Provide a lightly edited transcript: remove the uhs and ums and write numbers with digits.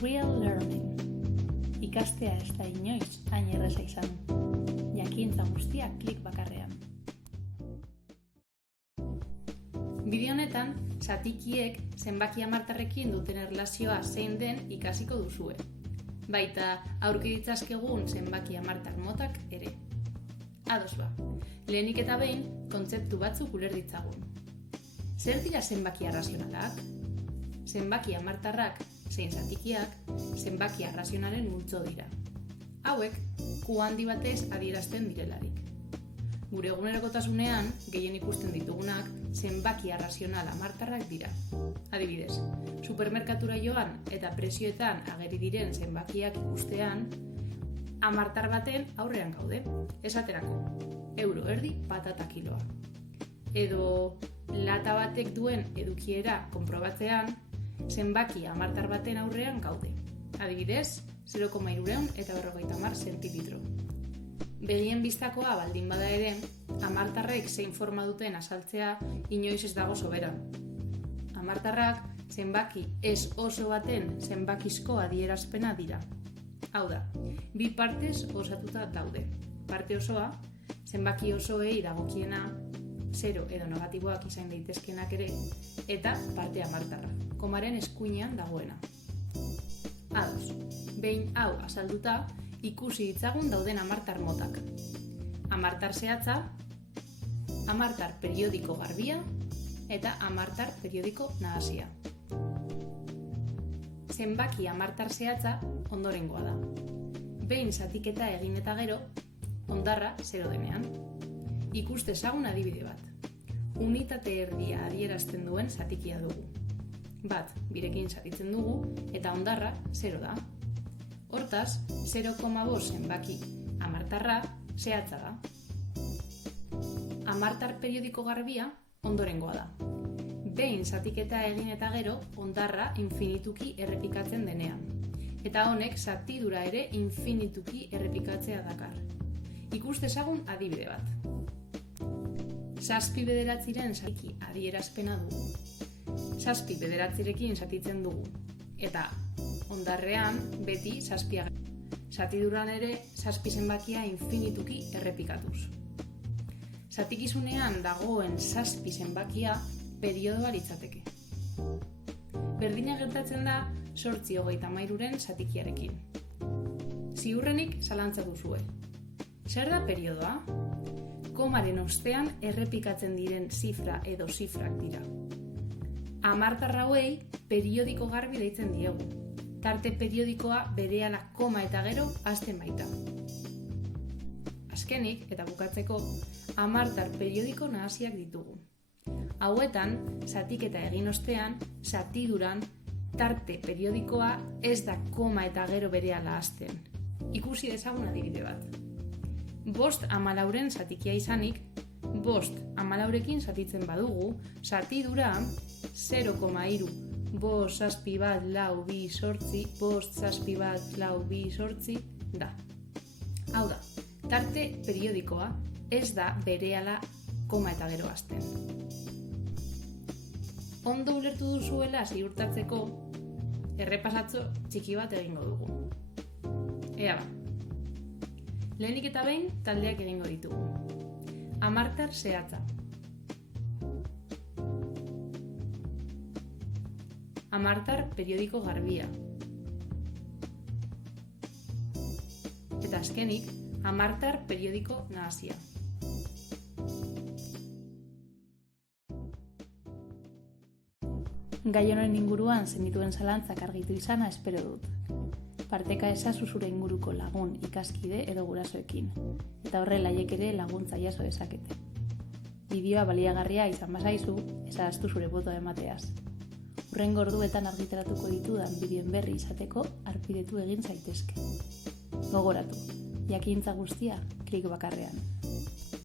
Real learning. Ikastea ez da inoiz hain erraza izan. Jakintza guztiak klik bakarrean. Bideo honetan, zatikiek zenbaki hamartarrekin duten erlazioa zein den ikasiko duzue. Baita aurki ditzazkegun zenbaki hamartar motak ere. Ados ba, lehenik eta behin kontzeptu batzuk uler ditzagun. Zer dira zenbaki arrazionalak? Zenbaki hamartarrak zein zatikiak zenbaki arrazionalen multzo dira. Hauek, Q handi batez adierazten direlarik. Gure egunerokotasunean, gehien ikusten ditugunak, zenbaki arrazional hamartarrak dira. Adibidez, supermerkatura joan eta prezioetan ageri diren zenbakiak ikustean, hamartar baten aurrean gaude. Esaterako, €1 patata kiloa. Edo lata batek duen edukiera konprobatzean, zenbaki hamartar baten aurrean gaude. Adibidez, 0,350 zentilitro. Begien bistakoa baldin bada ere, hamartarrek zein forma duten azaltzea inoiz ez dago soberan. Hamartarrak zenbaki ez oso baten zenbakizko adierazpena dira. Hau da, bi partez osatuta daude. Parte osoa, zenbaki osoei dagokiena, 0 edo negatiboak izan daitezkenak ere, eta parte hamartarra, komaren eskuinean dagoena. Ados, behin hau azalduta, ikusi ditzagun dauden hamartar motak. Hamartar zehatza, hamartar periodiko garbia eta hamartar periodiko nahasia. Zenbaki hamartar zehatza ondorengoa da. Behin zatiketa egin eta gero, hondarra 0 denean. Ikus dezagun adibide bat. Unitate erdia adierazten duen zatikia dugu. Bat, birekin zatitzen dugu eta hondarra 0 da. Hortaz, 0,5 zenbaki hamartarra zehatza da. Hamartar periodiko garbia ondorengoa da. Behin zatiketa egin eta gero, hondarra infinituki errepikatzen denean. Eta honek zatidura ere infinituki errepikatzea dakar. Ikus dezagun adibide bat. 7 bederatziren zatiki adierazpena dugu. 7 bederatzirekin zatitzen dugu. Eta hondarrean beti 7 zatiduran ere 7 zenbakia infinituki errepikatuz. Zatikizunean dagoen 7 zenbakia periodoa litzateke. Berdina gertatzen da 833ren zatikiarekin. Ziurrenik zalantza duzue. Zer da periodoa? Komaren ostean errepikatzen diren zifra edo zifrak dira. Hamartar hauei periodiko garbi deitzen diegu. Tarte periodikoa berehala koma eta gero hasten baita. Azkenik, eta bukatzeko, hamartar periodiko nahasiak ditugu. Hauetan, zatiketa egin ostean, zatiduran, tarte periodikoa ez da koma eta gero berehala hasten. Ikusi dezagun adibide bat. 5 hamalauren zatikia izanik, 5 hamalaurekin zatitzen badugu, zatidura 0,3 5 zazpi bat lau bi sortzi, 5 zazpi bat lau bi sortzi da. Hau da, tarte periodikoa ez da berehala koma eta gero hasten. Ondo ulertu duzuela ziurtatzeko, errepasatxo txiki bat egingo dugu. Ea ba. Lehenik eta behin taldeak egingo ditugu. Hamartar zehatza. Hamartar periodiko garbia. Eta azkenik, hamartar periodiko nahasia. Gai honen inguruan zenituen zalantzak argitu izana espero dut. Parteka ezazu zure inguruko lagun, ikaskide edo gurasoekin, eta horrela haiek ere laguntza jaso dezakete. Bideoa baliagarria izan bazaizu, ezaztu zure botoa emateaz. Hurrengo orduetan argitaratuko ditudan bideoen berri izateko harpidetu egin zaitezke. Gogoratu, jakintza guztia klik bakarrean.